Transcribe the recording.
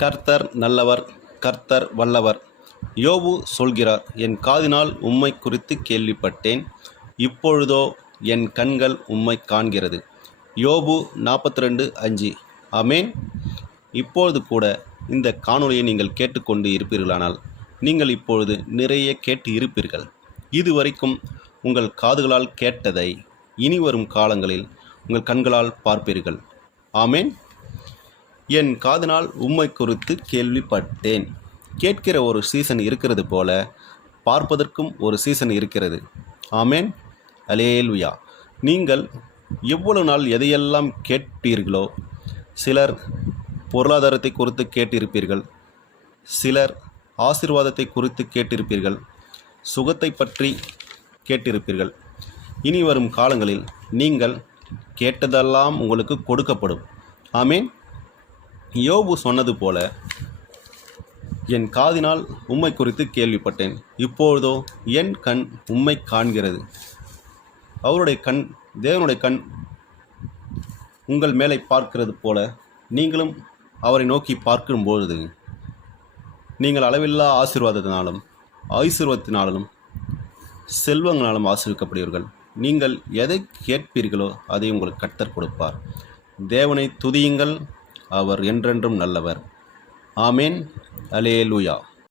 கர்த்தர் நல்லவர், கர்த்தர் வல்லவர். யோபு சொல்கிறார், என் காதினால் உம்மை குறித்து கேள்விப்பட்டேன், இப்பொழுதோ என் கண்கள் உம்மை காண்கிறது. யோபு 42:5. ஆமேன். இப்பொழுது கூட இந்த காணொளியை நீங்கள் கேட்டுக்கொண்டு இருப்பீர்களானால் நீங்கள் இப்பொழுது நிறைய கேட்டு இருப்பீர்கள். இதுவரைக்கும் உங்கள் காதுகளால் கேட்டதை இனி வரும் காலங்களில் உங்கள் கண்களால் பார்ப்பீர்கள். ஆமேன். என் காதினால் உம்மை குறித்து கேள்விப்பட்டேன். கேட்கிற ஒரு சீசன் இருக்கிறது போல பார்ப்பதற்கும் ஒரு சீசன் இருக்கிறது. ஆமேன். அல்லேலூயா. நீங்கள் எவ்வளவு நாள் எதையெல்லாம் கேட்பீர்களோ, சிலர் பொருளாதாரத்தை குறித்து கேட்டிருப்பீர்கள், சிலர் ஆசீர்வாதத்தை குறித்து கேட்டிருப்பீர்கள், சுகத்தை பற்றி கேட்டிருப்பீர்கள். இனி வரும் காலங்களில் நீங்கள் கேட்டதெல்லாம் உங்களுக்கு கொடுக்கப்படும். ஆமேன். யோபு சொன்னது போல, என் காதினால் உம்மை குறித்து கேள்விப்பட்டேன், இப்பொழுதோ என் கண் உம்மை காண்கிறது. அவருடைய கண், தேவனுடைய கண் உங்கள் மேலே பார்க்கிறது போல நீங்களும் அவரை நோக்கி பார்க்கும்பொழுது நீங்கள் அளவில்லா ஆசீர்வாதத்தினாலும் ஐஸ்வர்யத்தினாலும் செல்வங்களாலும் ஆசீர்வதிக்கப்படுவீர்கள். நீங்கள் எதை கேட்பீர்களோ அதை உங்களுக்கு கர்த்தர் கொடுப்பார். தேவனை துதியுங்கள், அவர் என்றென்றும் நல்லவர். ஆமேன். அல்லேலூயா.